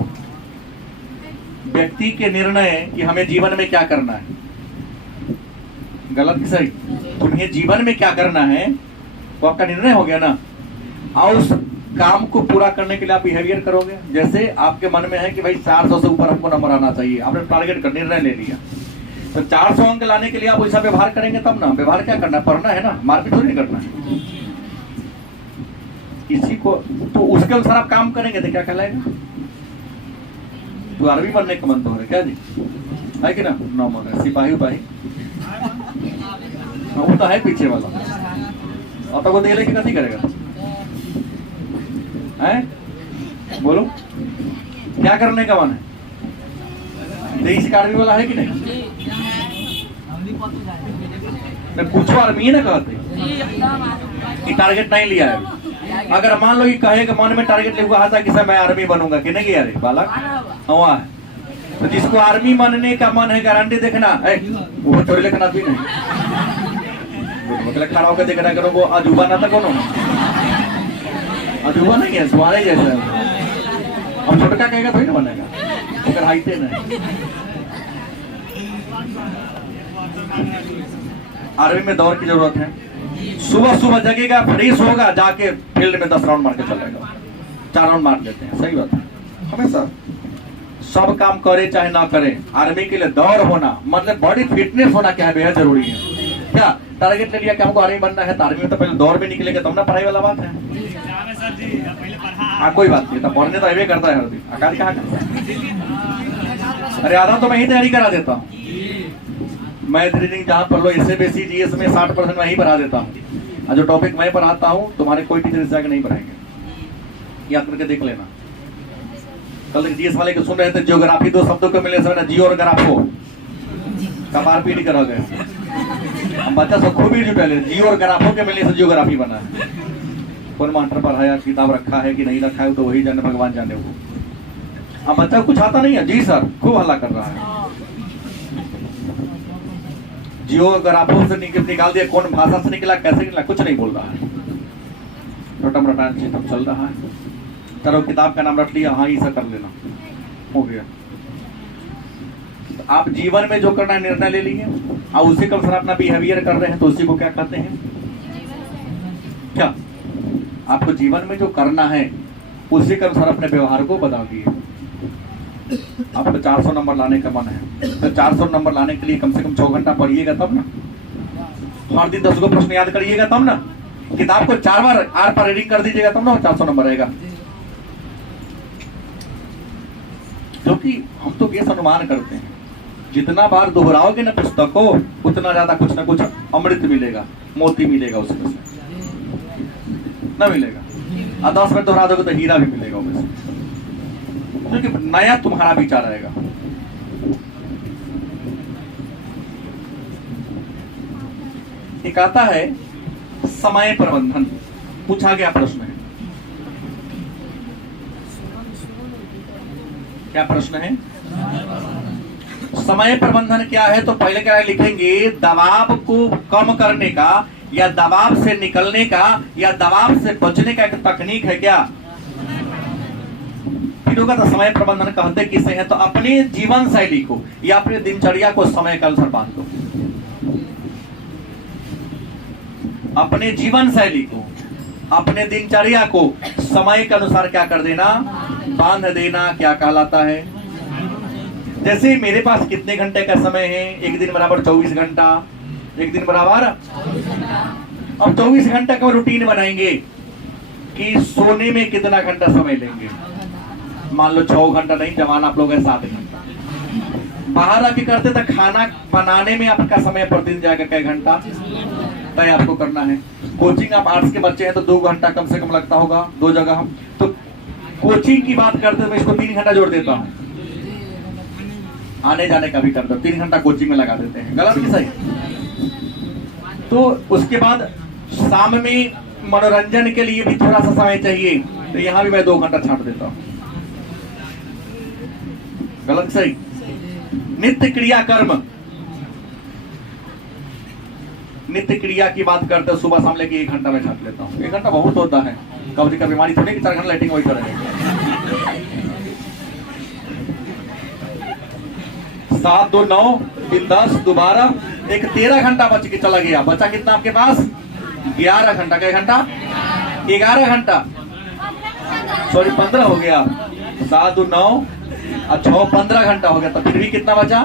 व्यक्ति के निर्णय कि हमें जीवन में क्या करना है, गलत कि सही, तुम्हें जीवन में क्या करना है वो आपका निर्णय हो गया ना, और उस काम को पूरा करने के लिए आप बिहेवियर करोगे। जैसे आपके मन में है कि भाई 400 से ऊपर हमको नंबर आना चाहिए, आपने टारगेट कर निर्णय ले लिया, तो 400 अंक लाने के लिए आप वैसा व्यवहार करेंगे तब ना। व्यवहार क्या करना है, पढ़ना है ना, मारपीट तो नहीं करना है इसी को, तो उसके अनुसार आप काम करेंगे तो क्या कहलाएगा। तो आर्मी बनने का मन तो है क्या जी, है कि ना, नॉर्मल सिपाही उपाही वो तो है पीछे वाला, और तो वो दे लेके कैसे करेगा है, बोलो क्या करने का मन है, देश का आर्मी वाला है कि नहीं, कुछ आर्मी है ना कहते कि टारगेट नहीं लिया है। अगर मान लो कि कहे कि मन में टारगेट लिखा था कि सर मैं आर्मी बनूंगा, कि नहीं यार बालक हुआ है, तो जिसको आर्मी बनने का मन है गारंटी देखना है, वो चोरी लिखना भी नहीं, खड़ा होकर देखना करो, वो अजूबा ना था कौन, अजूबा नहीं है, तुम्हारे जैसा है। हम छोटका कहेगा थोड़ी ना बनेगा, अगर हाइटे नहीं। आर्मी में दौड़ की जरूरत है, सुबह सुबह जगेगा, फ्रेश होगा, जाके फील्ड में 10 राउंड मार के चलेगा, 4 राउंड मार लेते हैं, सही बात है। हमेशा सब काम करे चाहे ना करे, आर्मी के लिए दौड़ होना मतलब बॉडी फिटनेस होना क्या है, बेहद जरूरी है। क्या टारगेट ले लिया कि हमको आर्मी बनना है, तो आर्मी में तो पहले दौड़ भी निकलेगा तब ना पढ़ाई वाला बात है। हाँ कोई बात नहीं, तो पढ़ने तो अभी करता है हर दिन, आकाश कहाँ करता है। अरे आधा तो मैं ही तैयारी करा देता हूँ, मैथ रीडिंग जहाँ पढ़ लो, इससे बेसी जीएस में 60% मैं ही पढ़ा देता हूँ, और जो टॉपिक मैं पढ़ाता हूँ तुम्हारे कोई टीचर इस जाके नहीं पढ़ाएंगे, याद करके देख लेना। कल जीएस वाले को सुन रहे थे, जियोग्राफी 2 शब्दों को मिले से जियो और ग्राफो कपार पीट कर गए, हम बच्चा सब खूब ही जुटे, जियो और ग्राफो के मिलने से जियोग्राफी बना है। कौन मास्टर पढ़ाया, किताब रखा है कि नहीं रखा है तो वही जाने, भगवान जाने। वो अब बच्चा कुछ आता नहीं है, जी सर खूब हल्ला कर रहा है, जियोग्राफो से निकाल दिया, कौन भाषा से निकला, कैसे निकला, कुछ नहीं बोल रहा है, छोटा मोटा सब चल रहा है। चलो किताब का नाम रख लिया, हाँ ऐसा कर लेना, हो गया। तो आप जीवन में जो करना है निर्णय ले लिए, और उसी के अनुसार अपना बिहेवियर कर रहे हैं, तो उसी को क्या कहते हैं, क्या आपको जीवन में जो करना है उसी के अनुसार अपने व्यवहार को बदल दिए। आपको 400 नंबर लाने का मन है, तो 400 नंबर लाने के लिए कम से कम 6 घंटा पढ़िएगा तब ना, हर दिन 10 गो प्रश्न याद करिएगा तब ना, किताब को 4 बार आर पर रीडिंग कर दीजिएगा तब ना 400 नंबर रहेगा। क्योंकि हम तो ये अनुमान करते हैं, जितना बार दोहराओगे ना पुस्तक को, उतना ज्यादा कुछ ना कुछ अमृत मिलेगा, मोती मिलेगा, उसमें से ना मिलेगा। और 10 मिनट दोहरा दोगे तो हीरा भी मिलेगा उसमें, क्योंकि नया तुम्हारा विचार आएगा। एक आता है समय प्रबंधन, पूछा गया प्रश्न है, क्या प्रश्न है? समय प्रबंधन क्या है? तो पहले क्या लिखेंगे, दबाव को कम करने का या दबाव से निकलने का या दबाव से बचने का एक तकनीक है क्या? फिर होगा तो समय प्रबंधन कहते किसे हैं? तो अपने जीवन शैली को या अपने दिनचर्या को समय के अनुसार बांध दो। अपने जीवन शैली को, अपने दिनचर्या को समय के अनुसार क्या कर देना, बांध देना। क्या कहलाता है? जैसे मेरे पास कितने घंटे का समय है? एक दिन बराबर 24 घंटा, एक दिन बराबर। अब 24 घंटा का रूटीन बनाएंगे कि सोने में कितना घंटा समय लेंगे। मान लो 6 घंटा नहीं, जवान आप लोग है 7 घंटा। बाहर आके करते तो खाना बनाने में आपका समय प्रतिदिन जाएगा कई घंटा तय आपको करना है। कोचिंग आप आर्ट्स के बच्चे हैं तो 2 घंटा कम से कम लगता होगा 2 जगह। हम तो कोचिंग की बात करते मैं इसको 3 घंटा जोड़ देता हूँ, आने जाने का भी करता हूँ, 3 घंटा कोचिंग में लगा देते हैं। गलत कि सही? तो उसके बाद शाम में मनोरंजन के लिए भी थोड़ा सा समय चाहिए, तो यहाँ भी मैं 2 घंटा छाट देता हूँ। गलत सही? नित्य क्रिया कर्म, नित्य क्रिया की बात करते सुबह शाम लेके 1 घंटा में छाट लेता हूँ। 1 घंटा बहुत होता है, कब्ज का बीमारी थोड़ी कि 4 घंटा लाइटिंग वही करेंगे। 7 2 9 फिर 10 दोबारा, एक 13 घंटा बच के चला गया। बचा कितना आपके पास? 11 घंटा। क्या घंटा? 11 घंटा, सॉरी 15 हो गया। 7 2 9 और 6 15 घंटा हो गया। तो फिर भी कितना बचा?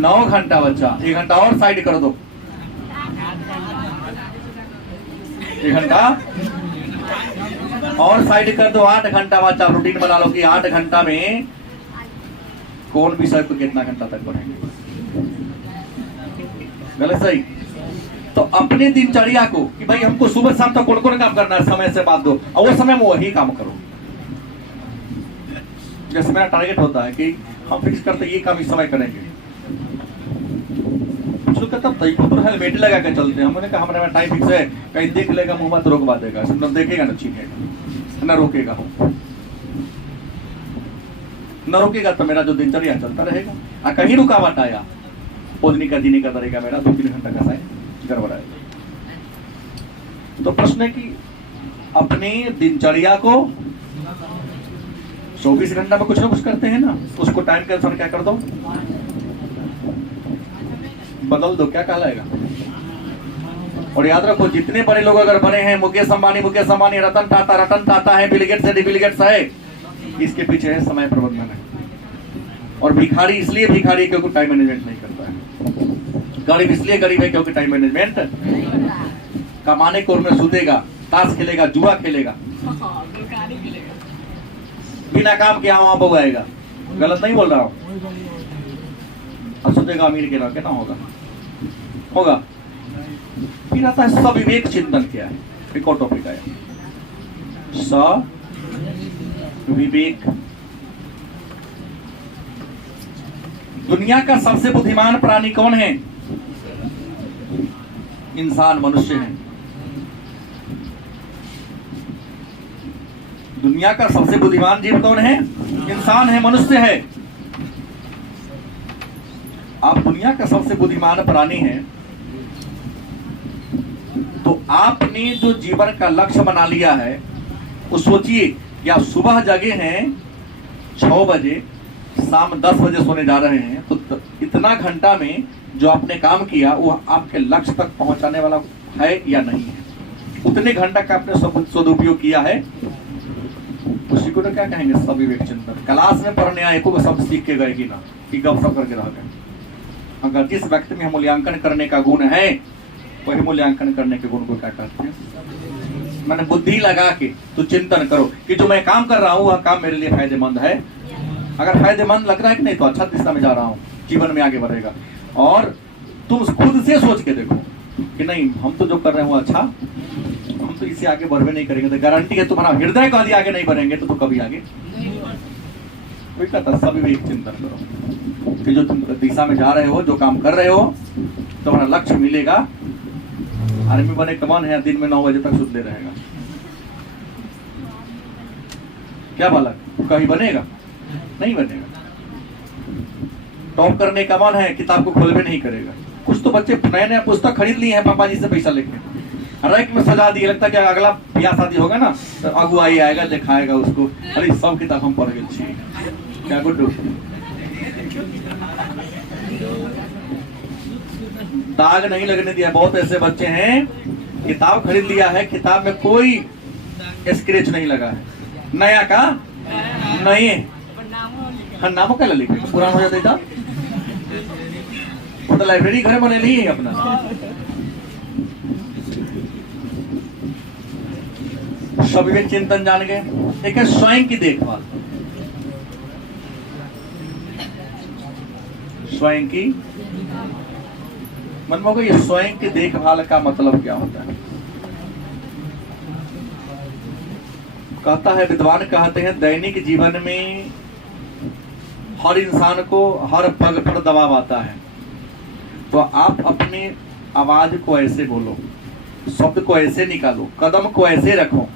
9 घंटा बचा। 1 घंटा और साइड कर दो, 1 घंटा और साइड कर दो, 8 घंटा बचा। रूटीन बना लो कि 8 घंटा में कौन विषय को कितना घंटा तक पढ़ेंगे। गलत सही? तो अपने दिनचर्या को कि भाई हमको सुबह शाम तक कौन कौन काम करना है, समय से बात दो और वो समय में वही काम करो। जैसे मेरा टारगेट होता है कि हम फिक्स करते ये काम इस समय करेंगे, तब तो हेलमेट लगा के चलते हैं। हमने कहा हमारे टाइम फिक्स है, कहीं देख लेगा मुंह मत रोकवा देगा, न देखेगा न छीनेगा न रोकेगा, न रोकेगा तो मेरा जो दिनचर्या चलता रहेगा। और कहीं रुकावट आया, बोलने का जीने का तरीका मेरा 2-3 घंटा का शायद गड़बड़ाएगा। तो प्रश्न है कि अपने दिनचर्या को 24 घंटा में कुछ ना कुछ करते हैं ना, उसको टाइम के अनुसार क्या कर दो, बदल दो। क्या कहलाएगा? और याद रखो जितने बड़े लोग अगर बने हैं, मुकेश अंबानी, रतन टाटा है, बिल गेट्स है, इसके पीछे है समय प्रबंधन है। और भिखारी इसलिए भिखारी क्योंकि टाइम मैनेजमेंट नहीं करता है। गरीब इसलिए गरीब है क्योंकि टाइम मैनेजमेंट। कमाने को में सूतेगा, ताश खेलेगा, जुआ खेलेगा, बिना काम के वहां बुआएगा। गलत नहीं बोल रहा हूँ? और सोचेगा अमीर के ना होगा। फिर आता है सविवेक चिंतन। क्या है? एक और टॉपिक आया, सविवेक। दुनिया का सबसे बुद्धिमान प्राणी कौन है? इंसान, मनुष्य है। दुनिया का सबसे बुद्धिमान जीव कौन है? इंसान है, मनुष्य है। आप दुनिया का सबसे बुद्धिमान प्राणी हैं, तो आपने जो जीवन का लक्ष्य बना लिया है, वो सोचिए कि आप सुबह जगे हैं 6 बजे, शाम 10 बजे सोने जा रहे हैं, तो इतना घंटा में जो आपने काम किया वो आपके लक्ष्य तक पहुंचाने वाला है या नहीं है? उतने घंटा का आपने सदुपयोग किया है, उसी को तो क्या कहेंगे? सविवेक चिंतन। क्लास में पढ़ने आए को सब सीख के गए कि ना, कि गपशप करके रह गए। अगर जिस व्यक्ति में मूल्यांकन करने का गुण है, वही मूल्यांकन करने के गुण को क्या कहते हैं? मैंने बुद्धि लगा के तो चिंतन करो कि जो मैं काम कर रहा हूँ वह काम मेरे लिए फायदेमंद है। अगर फायदेमंद लग रहा है कि नहीं, तो अच्छा दिशा में जा रहा हूँ, जीवन में आगे बढ़ेगा। और तुम खुद से सोच के देखो कि नहीं, हम तो जो कर रहे हैं वो अच्छा, हम तो इसे आगे बढ़वे नहीं करेंगे, तो गारंटी है तुम्हारा हृदय को यदि आगे नहीं बढ़ेंगे तो कभी आगे कोई कहता। सब विवेक चिंतन करो कि जो तुम दिशा में जा रहे हो, जो काम कर रहे हो, तुम्हारा लक्ष्य मिलेगा। आर्मी बने कमान है, दिन में 9 बजे तक सुतले रहेगा, क्या बालक कहीं बनेगा? नहीं बनेगा। टॉप करने का मन है, किताब को खोलवे नहीं करेगा। कुछ तो बच्चे नए नए पुस्तक खरीद लिए हैं पापा जी से पैसा लेके, रैक में सजा दिए, लगता है कि अगला ब्याह शादी होगा ना तो अगुवाई आएगा दिखाएगा उसको, अरे सब किताब हम पढ़ गए। क्या गुड्डू? दाग नहीं लगने दिया। बहुत ऐसे बच्चे हैं किताब खरीद लिया है, किताब में कोई स्क्रैच नहीं लगा है, नया का नहीं है। नामों का लिखे पुराना हो जाता था, वो तो लाइब्रेरी घर बने नहीं है अपना। सब विवेक चिंतन जान गए। एक है स्वयं की देखभाल। स्वयं की मन में ये स्वयं की देखभाल का मतलब क्या होता है? कहता है विद्वान कहते हैं दैनिक जीवन में हर इंसान को हर पग पर दबाव आता है, तो आप अपनी आवाज को ऐसे बोलो, शब्द को ऐसे निकालो, कदम को ऐसे रखो,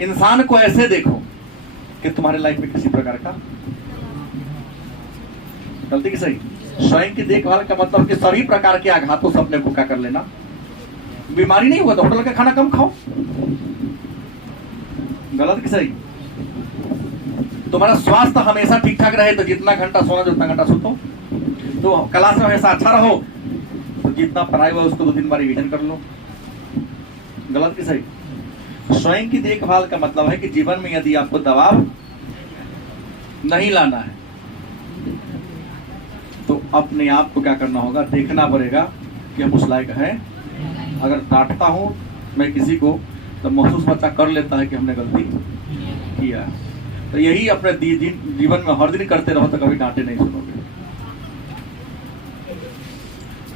इंसान को ऐसे देखो कि तुम्हारे लाइफ में किसी प्रकार का गलती की सही। स्वयं की देखभाल का मतलब कि सभी प्रकार के आघातों से अपने को क्या कर लेना। बीमारी नहीं हुआ तो होटल का खाना कम खाओ, गलत की सही। तुम्हारा स्वास्थ्य हमेशा ठीक ठाक रहे तो जितना घंटा सोना उतना घंटा सुतो। तो क्लास में हमेशा अच्छा रहो तो जितना पढ़ाई हुआ उसको 2-3 बार रिवीजन कर लो, गलत की सही। स्वयं की देखभाल का मतलब है कि जीवन में यदि आपको दबाव नहीं लाना है तो अपने आप को क्या करना होगा, देखना पड़ेगा कि हम उस लायक हैं। अगर डांटता हूं मैं किसी को तो महसूस बच्चा कर लेता है कि हमने गलती किया है। तो यही अपने जीवन में हर दिन करते रहो तो कभी डांटे नहीं सुनोगे।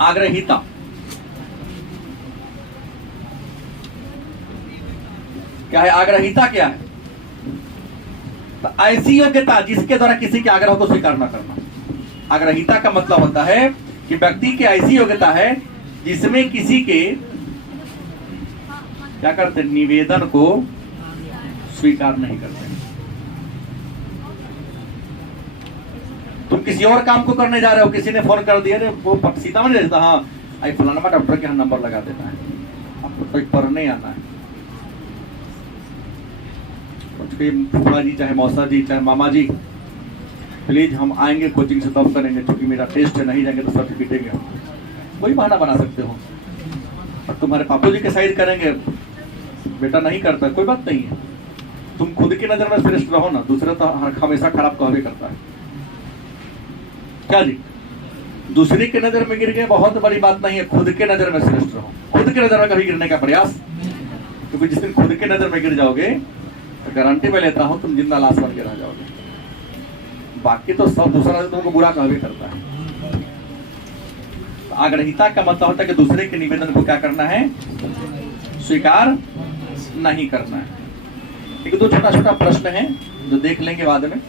आग्रहिता, क्या है? आग्रहिता क्या है? तो ऐसी योग्यता जिसके द्वारा किसी के आग्रह को स्वीकार न करना। आग्रहिता का मतलब होता है कि व्यक्ति की ऐसी योग्यता है जिसमें किसी के क्या करते, निवेदन को स्वीकार नहीं करते। तुम किसी और काम को करने जा रहे हो, किसी ने फोन कर दिया, वो सीधा नहीं देता, हाँ आई फलाना डॉक्टर के यहाँ नंबर लगा देता है, आपको तो पढ़ने आना है। फूफा जी चाहे मौसा जी चाहे मामा जी, प्लीज हम आएंगे कोचिंग से तब करेंगे, क्योंकि मेरा टेस्ट है, नहीं जाएंगे तो सर्टिफिकेट है। कोई बहाना बना सकते हो। और तुम्हारे पापा जी के साइड करेंगे, बेटा नहीं करता, कोई बात नहीं है। तुम खुद की नजर में श्रेष्ठ रहो ना, दूसरा तो हमेशा खराब कहवे करता है। क्या जी? दूसरे के नजर में गिर गए बहुत बड़ी बात नहीं है, खुद के नजर में श्रेष्ठ रहो। खुद के नजर में कभी गिरने का प्रयास, क्योंकि जिस दिन खुद के नजर में गिर जाओगे तो गारंटी में लेता हूं तुम जिंदा लाश बन के रह जाओगे। बाकी तो सब दूसरा तुमको बुरा कहवे करता है। तो आग्रहिता का मतलब होता है कि दूसरे के निवेदन को क्या करना है, स्वीकार नहीं करना है। एक दो छोटा छोटा प्रश्न है जो देख लेंगे बाद में।